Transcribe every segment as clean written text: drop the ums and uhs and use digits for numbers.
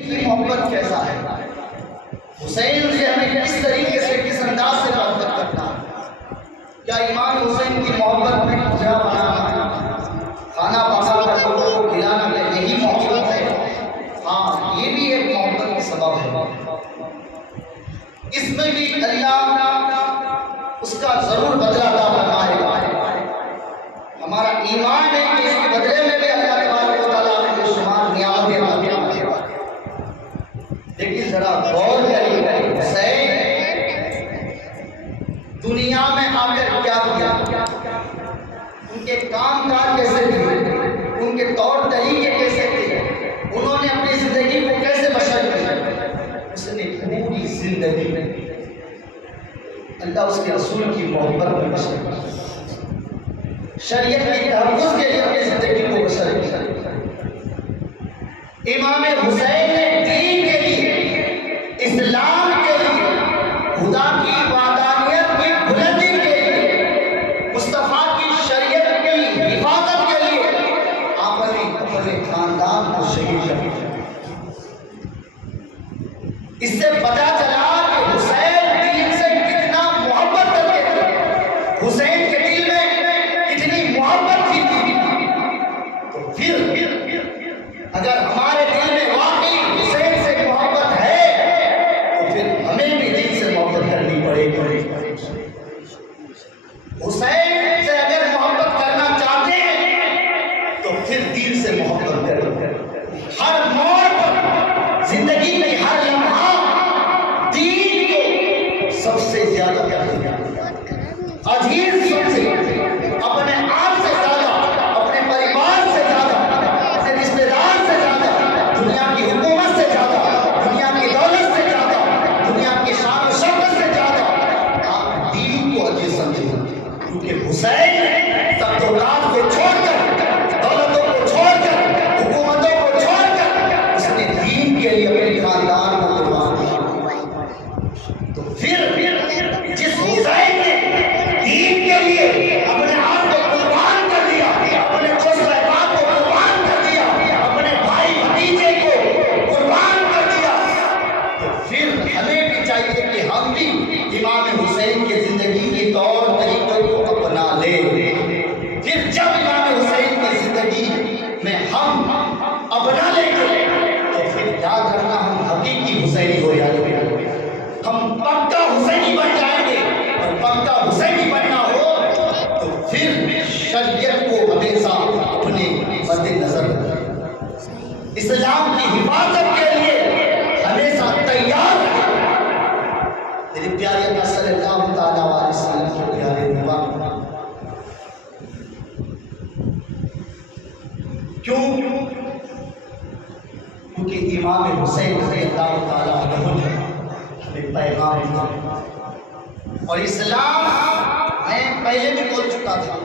کی محبت کیسا ہے، حسین سے ہمیں کس طریقے سے کس انداز سے محبت کرنا ہے؟ کیا امام حسین کی محبت میں کھجا بنانا، کھانا پکا کر لوگوں کو کھلانا یہی محبت ہے؟ ہاں، یہ بھی ایک محبت کی سبب ہے۔ اس میں بھی اللہ اس کا ضرور بدلہ عطا فرمائے گا۔ ہمارا ایمان ہے کہ اس کے بدلے میں بھی اللہ تبارک و تعالیٰ آپ کو شمار نعمتیں عطا فرمائے گا۔ لیکن ذرا غور کریے، حسین دنیا میں آ کر کیا کیا، ان کے کام کاج کیسے تھے، ان کے طور طریقے کیسے تھے، انہوں نے اپنی زندگی کو کیسے بسر کیا؟ اس نے پوری زندگی میں اللہ اس کے رسول کی محبت میں بسر کیا، شریعت کے تحفظ کے لیے اپنی زندگی کو بسر کیا۔ امام حسین نے دین کے لیے، اسلام کے لیے، خدا کی وحدانیت کی بلندی کے لیے، مصطفیٰ کی شریعت کی حفاظت کے لیے آپ نے اپنے خاندان کو شہید کر دیا۔ اس سے پتہ چلا کہ حسین دین سے کتنا محبت کرتے تھے، حسین کے دل میں کتنی محبت تھی۔ تو پھر اگر ہمارے دل میں واقعی حسین سے محبت ہے تو پھر ہمیں بھی دل سے محبت کرنی پڑے گی۔ حسین سے اگر محبت کرنا چاہتے ہیں تو پھر دل سے محبت کریں۔ ہر موڑ پر، زندگی میں ہر لمحہ دین کو سب سے زیادہ کریں، عزیز سمجھے، اپنے آپ سے زیادہ، اپنے پریوار سے زیادہ، اپنے رشتے دار سے زیادہ، دنیا کی حکومت سے زیادہ، دنیا کی دولت سے زیادہ، دنیا کی شان و شوکت سے زیادہ آپ دین کو عزیز سمجھیں۔ کیونکہ حسین سب اولاد کو چھوڑ کر، دولتوں کو چھوڑ کر، حکومتوں کو چھوڑ کر اس نے دین کے لیے اپنے خاندان کو قربان کیا۔ تو پھر جس حسین نے دین کے لیے اپنے آپ کو قربان کر دیا، اپنے دوست احباب کو قربان کر دیا، اپنے بھائی بھتیجے کو قربان کر دیا، تو پھر ہمیں بھی چاہیے کہ ہم بھی امام حسین کی زندگی کے طور طریقوں کو اپنا لیں۔ پھر جب امام حسین کی زندگی میں ہم اپنا لیں گے تو پھر یاد رکھنا ہم حقیقی حسینی ہو جائیں گے، ہم پکا حسینی بن جائیں گے۔ اور پکا حسینی بننا ہو تو پھر شریعت کو ہمیشہ اپنے مد نظر رکھیں، اسلام کی حفاظت کے لیے ہمیشہ تیار رہیں۔ میرے پیارے آقا صلی اللہ تعالیٰ علیہ وسلم کے پیارے دیوان، کیوں؟ کیونکہ امام حسین رضی اللہ تعالیٰ عنہ نے ہمیں پیغام دیا۔ اور اسلام، میں پہلے بھی بول چکا تھا،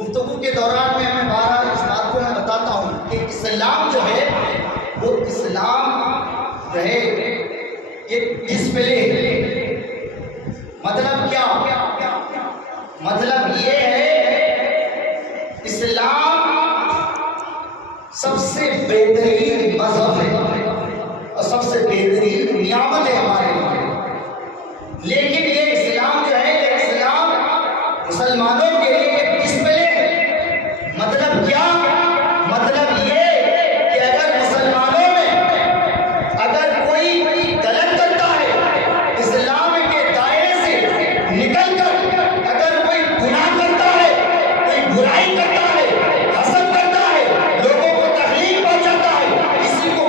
گفتگو کے دوران میں بارہ اس بات کو میں بتاتا ہوں کہ اسلام جو ہے وہ اسلام جو ہے ایک ڈسپلے ہے۔ مطلب کیا؟ مطلب یہ ہے اسلام سب سے بہترین مذہب ہے اور سب سے بہترین نعمت ہے ہمارے لیے، لیکن یہ اسلام جو ہے، یہ اسلام مسلمانوں کے لیے ایک ڈسپلے ہے۔ مطلب کیا؟ مطلب یہ کہ اگر مسلمانوں میں اگر کوئی غلط کرتا ہے، اسلام کے دائرے سے نکل کر اگر کوئی گناہ کرتا ہے، کوئی برائی کرتا ہے، حسد کرتا ہے، لوگوں کو تکلیف پہنچاتا ہے، کسی کو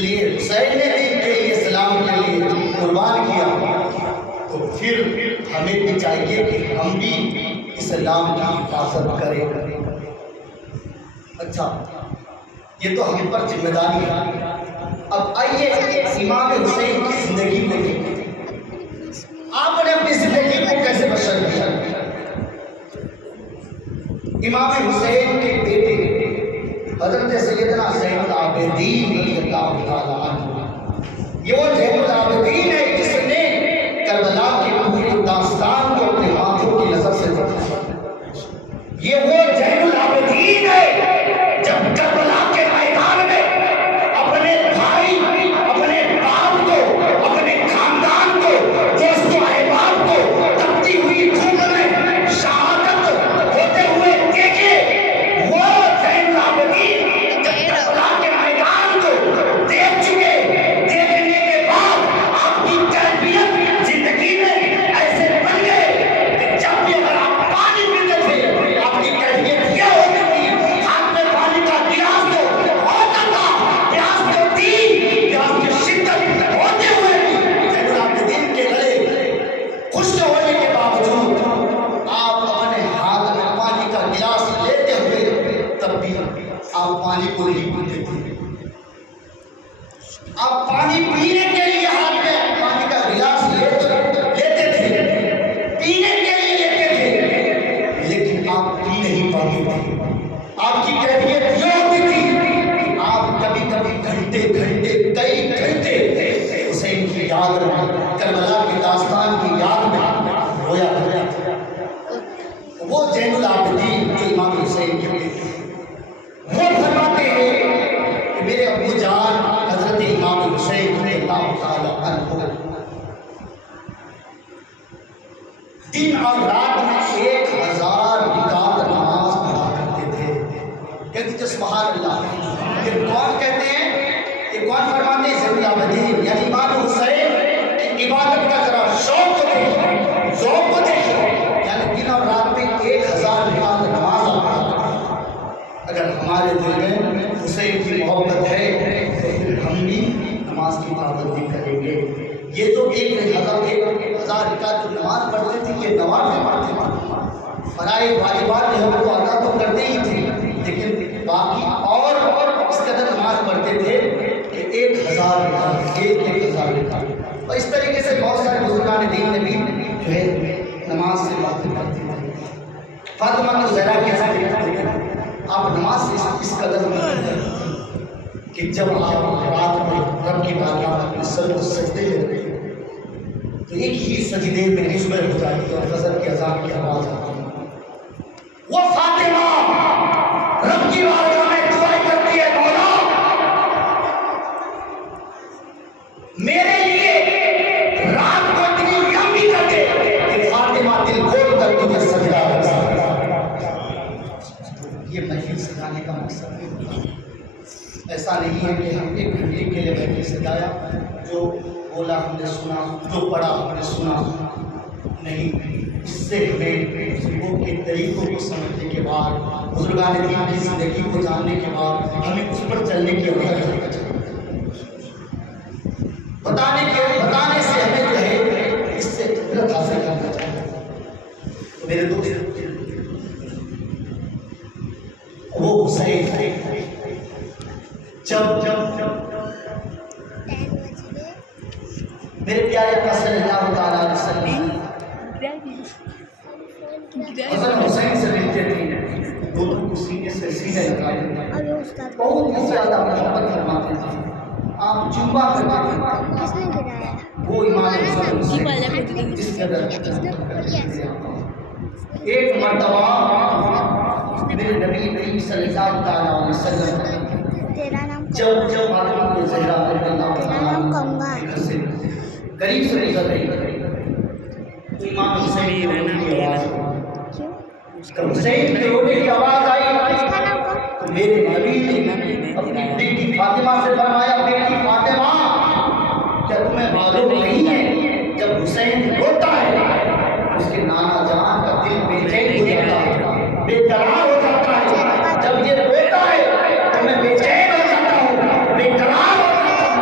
لیے حسین نے دین کے لیے اسلام کے لیے قربان کیا، تو پھر ہمیں بھی چاہیے کہ ہم بھی اسلام کی حفاظت کریں۔ اچھا، یہ تو ہم پر ذمہ داری ہے۔ اب آئیے امام حسین کی زندگی کو دیکھیں، آپ نے اپنی زندگی کو کیسے بشر کیا۔ امام حسین کے بیٹے حضرت سیدنا زین العابدین رضی اللہ تعالیٰ عنہ، یہ وہ زین العابدین ہے جس نے کربلا کی پوری داستان کو اپنے آنکھوں کی نظر سے دیکھا۔ یہ وہ زین العابدین ہے جب کربلا کے میدان میں اپنے بھائی، اپنے باپ کو، اپنے خاندان کو، دوست و احباب کو تپتی ہوئی دھوپ میں شہادت ہوتے ہوئے دیکھے، وہ زین العابدین جب کربلا کے میدان کو دیکھ چکے، دیکھنے کے بعد آپ کی تربیت زندگی میں ایسے بن گئے کہ جب بھی اگر آپ پانی پیتے تھے آپ کی کیفیت یہ ہوتی تھی، ہاتھ میں پانی کا گلاس تو ہوتا تھا، پیاس تو تھی، پیاس کی شدت ہوتے ہوئے بھی زین العابدین کے گلے خشک ہونے کے باوجود آپ اپنے ہاتھ میں پانی کا گلاس لیتے ہوئے تب بھی آپ پانی کو نہیں پیتے تھے۔ آپ پانی پینے کے لیے ہاتھ میں پانی کا گلاس لیتے تھے، پینے کے لیے لیتے تھے، لیکن آپ پی نہیں پاتے تھے۔ آپ کی کیفیت یہ ہوتی تھی کہ آپ کبھی کبھی گھنٹے گھنٹے کئی گھنٹے حسین کی یاد میں، کربلا کی داستان کی یاد میں رویا کرتے تھے۔ وہ زین العابدین جو امام حسین کے بیٹے وہ فرماتے ہیں کہ میرے ابو جان حضرت امام حسین رضی اللہ تعالیٰ عنہ دن اور رات میں 1000 رکعت نماز پڑھا کرتے تھے۔ کہتے تھے سبحان اللہ۔ یہ کون کہتے ہیں؟ یہ کون فرماتے ہیں؟ زین العابدین، یعنی امام حسین کی عبادت کا ذرا شوق کو دیکھیں، ذوق کو دیکھیں، یعنی دن اور رات میں 1000 رکعت نماز پڑھا۔ اگر ہمارے دل میں حسین کی محبت ہے تو پھر ہم بھی نماز کی پابندی کریں گے۔ یہ جو 1000 رکعت جو نماز پڑھتے تھے یہ نوافل پڑھتے تھے، فرائض واجبات جو ہے وہ ادا تو کرتے ہی تھے، لیکن باقی اور اس قدر نماز پڑھتے تھے کہ 1000 رکعت، 1000 رکعت۔ اور اس طریقے سے بہت سارے بزرگان دین نے بھی جو ہے نماز سے باتیں کرتے تھے۔ فاطمہ زہرا کے ساتھ آپ نماز سے اس قدر میں کہ جب آپ رات میں رب کی بارگاہ میں اپنے سر کو سجدے میں رکھیں تو ایک ہی سجدے میں صبح ہو جاتی ہے اور فجر کی اذان کی آواز آتی ہے۔ وہ فاطمہ رب کی بارگاہ میں دعائیں کرتی ہے، مولا میرے لیے رات کو اتنی لمبی کر دے کہ فاطمہ دل کھول کر تجھے سجدہ کر سکے۔ یہ محفل سجانے کا مقصد ہے۔ ایسا نہیں ہے کہ ہم 1 گھنٹے کے لیے محفل سجایا، جو بولا ہم نے سنا، جو پڑھا ہم نے سنا، نہیں۔ اس سے ہمیں بزرگوں کے طریقوں کو سمجھنے کے بعد، بزرگان دین کی زندگی کو جاننے کے بعد ہمیں اس پر چلنے کی ضرورت ہے۔ بتانے سے ہمیں جو ہے اس سے عبرت حاصل کرنا چاہیے۔ میرے دوست، وہ حسین جب میرے پیارے آقا صلی اللہ تعالیٰ علیہ وسلم حضرت حسین سے ملتے تھے، دونوں کو سینے سے سینے لگاتے تھے، بہت ہی زیادہ محبت فرماتے تھے، آپ چمبا کرتے تھے۔ وہ امام حسین جس قدر ایک مرتبہ میرے نبی کریم صلی اللہ تعالیٰ علیہ وسلم جب فاطمہ زہرا رضی اللہ تعالیٰ عنہا کے گھر سے قریب سے گزر رہی تو امام حسین کی رونے کی آواز حسین کے رونے کی آواز آئی تو میرے نبی نے اپنی بیٹی فاطمہ سے فرمایا، بیٹی فاطمہ کیا تمہیں معلوم نہیں ہے جب حسین روتا ہے اس کے نانا جان کا دل بے چین ہو جاتا ہے، بے قرار ہو جاتا ہے۔ جب یہ روتا ہے تو میں بے چین ہو جاتا ہوں، بے قرار ہو جاتا ہوں۔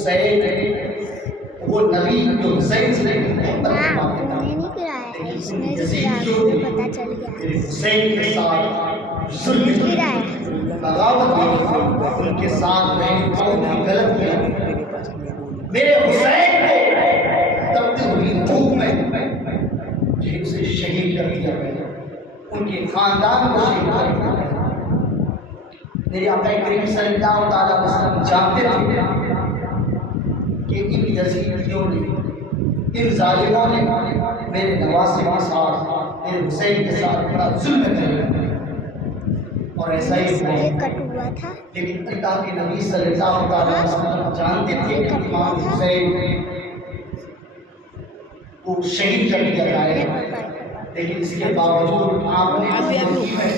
حسین وہ نبی جو حسین سے محبت کرتا ہے، لیکن یزید جو میرے حسین کے ساتھ ظلم کیا، بغاوت کی، ان کے ساتھ میں بہت ہی غلط کیا، میرے حسین کو تپتی ہوئی دھوپ میں کہ اسے شہید کر دیا گیا، ان کے خاندان کو شہید کر دیا گیا۔ میرے آقا کریم صلی اللہ تعالیٰ علیہ وسلم جانتے تھے کہ ان یزیدیوں نے، ان ظالموں نے میرے نواسے کے ساتھ، میرے حسین کے ساتھ بڑا ظلم کیا، اور ایسا ہی ہوا۔ لیکن اللہ کے نبی صلی اللہ تعالیٰ علیہ وسلم جانتے تھے کہ امام حسین کو شہید کر دیا جائے گا، لیکن اس کے باوجود آپ نے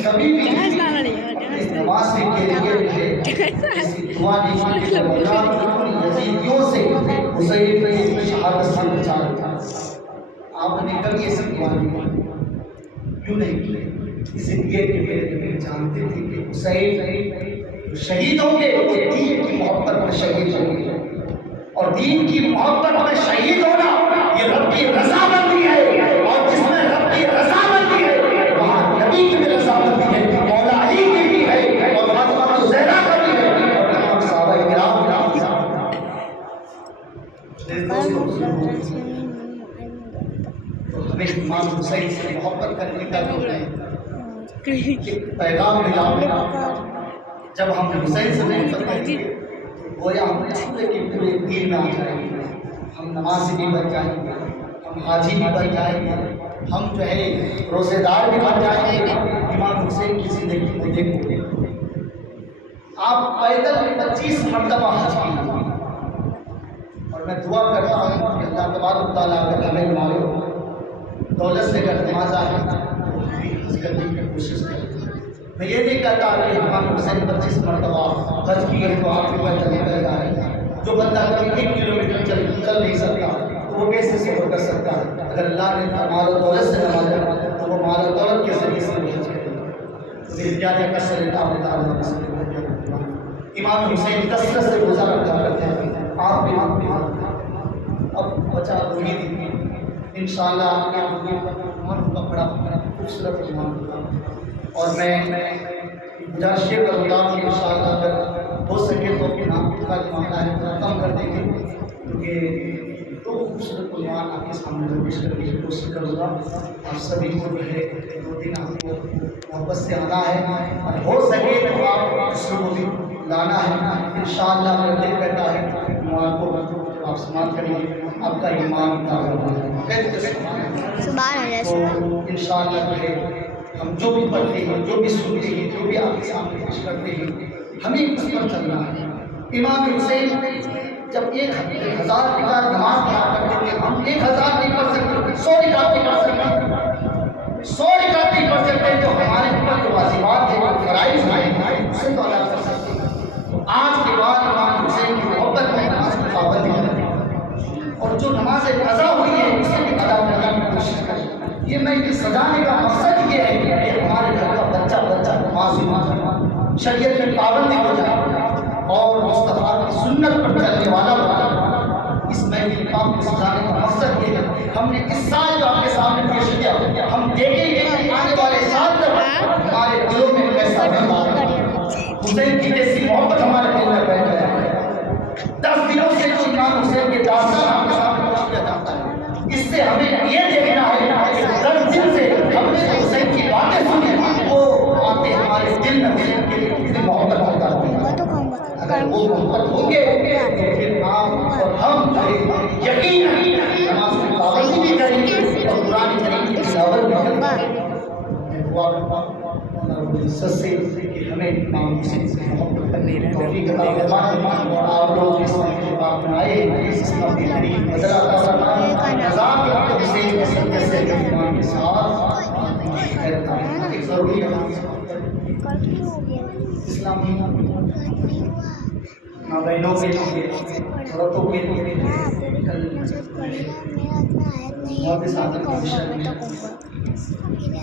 کبھی بھی اپنے نواسے کے لیے کسی دعا نہیں کی کہ اللہ یزیدیوں سے حسین کی شہادت سے بچا لیا۔ آپ نے کبھی ایسی دعا نہیں کی، کیوں نہیں کی؟ اس لیے کہ میرے نبی جانتے تھے کہ حسین شہید ہوں گے وہ دین کی محبت میں شہید ہوں گے، اور دین کی محبت میں شہید ہونا یہ رب کی رضامندی ہے، اور جس میں رب کی رضامندی ہے وہاں نبی کی بھی رضامندی ہے، مولا علی کی بھی ہے، اور فاطمہ زہرا کا بھی ہے، اور تمام صحابہ کرام کا بھی ہے۔ تو ہمیں امام حسین سے محبت کرنے کا جو ہے پیغام ملا، جب ہم حسین سے محبت کریں گے تو گویا ہم پورے کے پورے دین میں آ جائیں گے، ہم نمازی بھی بن جائیں گے، ہم حاجی بھی بن جائیں گے، ہم جو ہے روزے دار بھی بن جائیں گے۔ امام حسین کی زندگی کو دیکھو گے، آپ پیدل 25 مرتبہ حج کیے، اور میں دعا کرتا ہوں کہ اللہ تبارک و تعالیٰ اگر ہمیں مالو دولت سے اگر نماز آئے تو ہم بھی حج کرنے کی کوشش کریں۔ میں یہ نہیں کہتا کہ امام حسین 25 مرتبہ حج کیے تو آپ کو پیدل نکل جائے، جو بندہ کبھی 1 کلومیٹر چل نہیں سکتا تو وہ کیسے سفر کر سکتا ہے؟ اگر اللہ نے مال و دولت سے نوازا تو وہ مال و دولت کے ذریعے سے حج کرے۔ میرے پیارے کا صلی اللہ تعالیٰ علیہ وسلم امام حسین کثرت سے روزہ رکھا کرتے ہیں، آپ بھی اب بچا 2 ہی دن انشاءاللہ آپ کے کا بڑا خوبصورت امام ہوگا، اور میں گزارش کروں گا کہ انشاءاللہ اگر ہو سکے تو اپنے نام کا معاملہ ہے تھوڑا کم کر دیں گے، کیونکہ 2 خوبصورت عنوان آپ کے سامنے پیش کرنے کی کوشش کروں گا۔ آپ سبھی کو جو ہے 2 دن آپ کو محبت سے آنا ہے، اور ہو سکے تو آپ دوسروں کو بھی لانا ہے انشاءاللہ۔ اگر دل کہتا ہے عنوان کو آپ سماعت کریں گے، آپ کا ایمان داخل ہے تو انشاءاللہ جو ہے ہم جو بھی پڑھتے ہیں، جو بھی سنتے ہیں، جو بھی آپ کے سامنے پیش کرتے ہیں، ہمیں اس پر چلنا ہے۔ امام حسین جب 1000 رکعت نماز پڑھا کرتے تھے، ہم 1000 نہیں پڑھ سکتے، 100 رکعت نہیں پڑھ سکتے، 100 رکعت نہیں پڑھ سکتے، تو ہمارے اوپر جو واجبات ہیں، جو فرائض ہیں، اسے تو ادا کر سکتے ہیں۔ تو آج کے بعد امام حسین کی محبت میں نماز کی پابندی کریں، اور جو نماز قضا ہوئی ہے اسے بھی ادا کرنے کی کوشش کریں۔ یہ میں یہ سجانے کا مقصد یہ ہے کہ ہمارے گھر کا بچہ نماز شریعت میں پابندی ہو جائے اور مصطفیٰ کی سنت پر چلنے والا ہو جائے۔ اس محفل پاک کو سجانے کا مقصد یہ ہے۔ ہم نے اس سال جو آپ کے سامنے پیش کیا، ہم دیکھیں گے کہ آنے والے سال تک ہمارے دلوں میں کیسا رنگ ہے، حسین کی جیسی محبت ہمارے دل میں بیٹھ جائے۔ 10 دنوں سے جو امام حسین کے داستان آپ کے سامنے پیش کیا جاتا ہے، اس سے ہمیں یہ دیکھنا ہے کہ 10 دن سے ہم نے حسین کی باتیں سنی، وہ باتیں ہمارے دل میں حسین کے لیے کتنی محبت ہوتا ہے۔ اگر وہ محبت ہوں گے تو پھر آپ اور ہم یقیناً نماز کی پابندی بھی کریں گے اور قرآن کریم کی تلاوت بھی کریں گے۔ دعا کرتا ہوں رب العزت سے کہ ہمیں امام حسین سے محبت کرنے کی توفیق عطا فرمائے، اور آپ لوگ اس کے بعد میں آئے اس کا بہترین بدلہ عطا فرمائے۔ نظام کے حسین کے صدقے سے امام کے ساتھ رہتا ہے۔ ایک ضروری اسلامی بہنوں کے لیے، عورتوں کے لیے کل بہت ساتھ کمیشن میں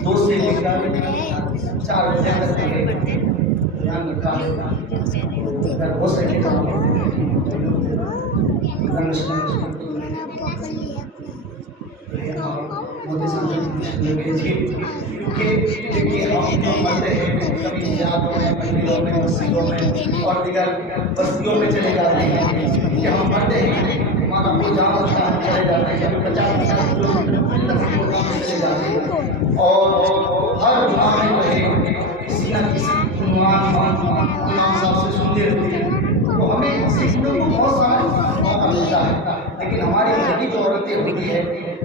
2 سے لے کر 4 بجے تک دھیان رکھا ہے۔ اگر ہو سکے تو کیونکہ دیکھیے ہم مرتے ہیں کبھی دیہاتوں میں منڈلوں میں مسجدوں میں اور دیگر بستیوں میں چلے جاتے ہیں کہ ہم مرتے ہیں ہمارا کوئی جان ہوتا ہے چلے جاتے ہیں 50 کلومیٹر چلے جاتے ہیں اور ہر جمعہ میں جو ہے کسی نہ کسی عنوان امام صاحب سے سنتے رہتے ہیں تو ہمیں سیکھنے کو بہت سارا موقع ملتا ہے لیکن ہماری گھر کی جو عورتیں ہوتی ہے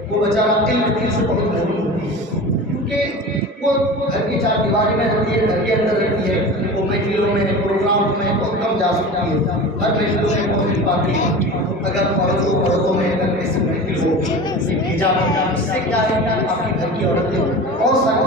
وہ بیچارہ دل سے بہت محروم ہوتی ہے کیونکہ وہ گھر کی چار دیواری میں رہتی ہے گھر کے اندر رہتی ہے وہ محفلوں میں پروگرام میں بہت کم جا سکتی ہے ہر محفلوں میں بہت مل پاتی ہے اگر عورتوں میں اگر ایسی محفل ہو حجاب اس سے کیا ہے آپ کی گھر کی عورتیں بہت سارے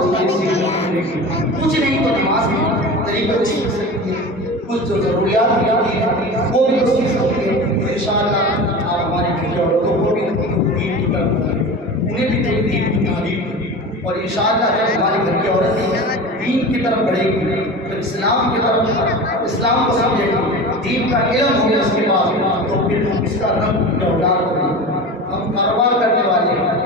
کچھ نہیں تو نماز میں طریقے سیکھ سکتی ہے کچھ جو ضروریات ہوتی ہیں وہ بھی تو سیکھ سکتی ہے ان شاء اللہ آپ ہماری گھر کی عورتوں کو بھی دین کی طرف انہیں بھی دین کی تعلیم اور انشاءاللہ جب ہماری گھر کی عورتیں دین کی طرف بڑھے گی جب اسلام کی طرف اسلام کو سمجھے گی دین کا علم ہوگا اس کے بعد تو پھر اس کا رنگ جوہردار ہوگا ہم کاروبار کرنے والے ہیں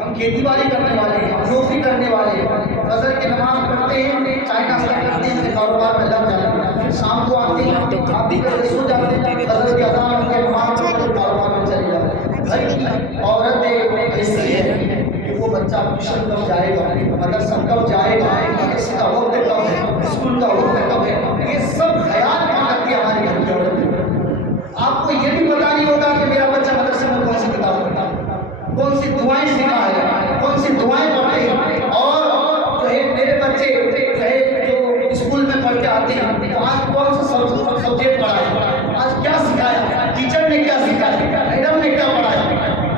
ہم کھیتی باڑی کرنے والے ہیں ہم نوکری کرنے والے ہیں فجر کی نماز پڑھتے ہیں چائے ناشتہ کرتے ہیں کاروبار میں لگ جاتے ہیں پھر شام کو آتے ہیں آپ بھی پہلے سو جاتے ہیں فجر کی اذان ہوتی ہے نماز پڑھ کے کاروبار میں چلے جاتے ہیں گھر کی عورتیں ایسی ہے وہ بچہ ٹیوشن کب جائے گا مدرسہ کب جائے گا مدرسے کا وقت کب ہے اسکول کا وقت کب ہے یہ سب خیال کہاں رکھتی ہے ہماری گھر کی عورتیں آپ کو یہ بھی پتا نہیں ہوگا کہ میرا بچہ مدرسے میں کون سی کتاب پڑھتا ہے کون سی دعائیں سیکھا ہے کون سی دعائیں پڑھتے ہیں اور جو ہے میرے بچے جو ہے جو اسکول میں پڑھ کے آتے ہیں تو آج کون سا سبجیکٹ پڑھا ہے آج کیا سکھایا ٹیچر نے کیا سکھایا میڈم نے کیا پڑھایا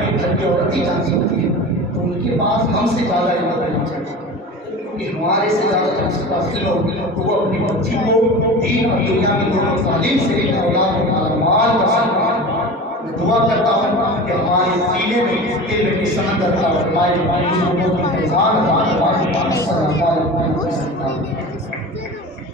یہ گھر کی عورت ہی جانتی ہوتی ہے ان کے پاس ہم سے زیادہ علم ہونا چاہیے کیونکہ ہمارے سے زیادہ جب اس کے پاس علم ہو تو وہ اپنی بچی کو دین اور دنیا کی دونوں تعلیم سے اولاد کو مال کا میں دعا کرتا ہوں کہ ہمارے سینے میں علم کی سمندر کا فرمائے ہمارے لوگوں کی فیضان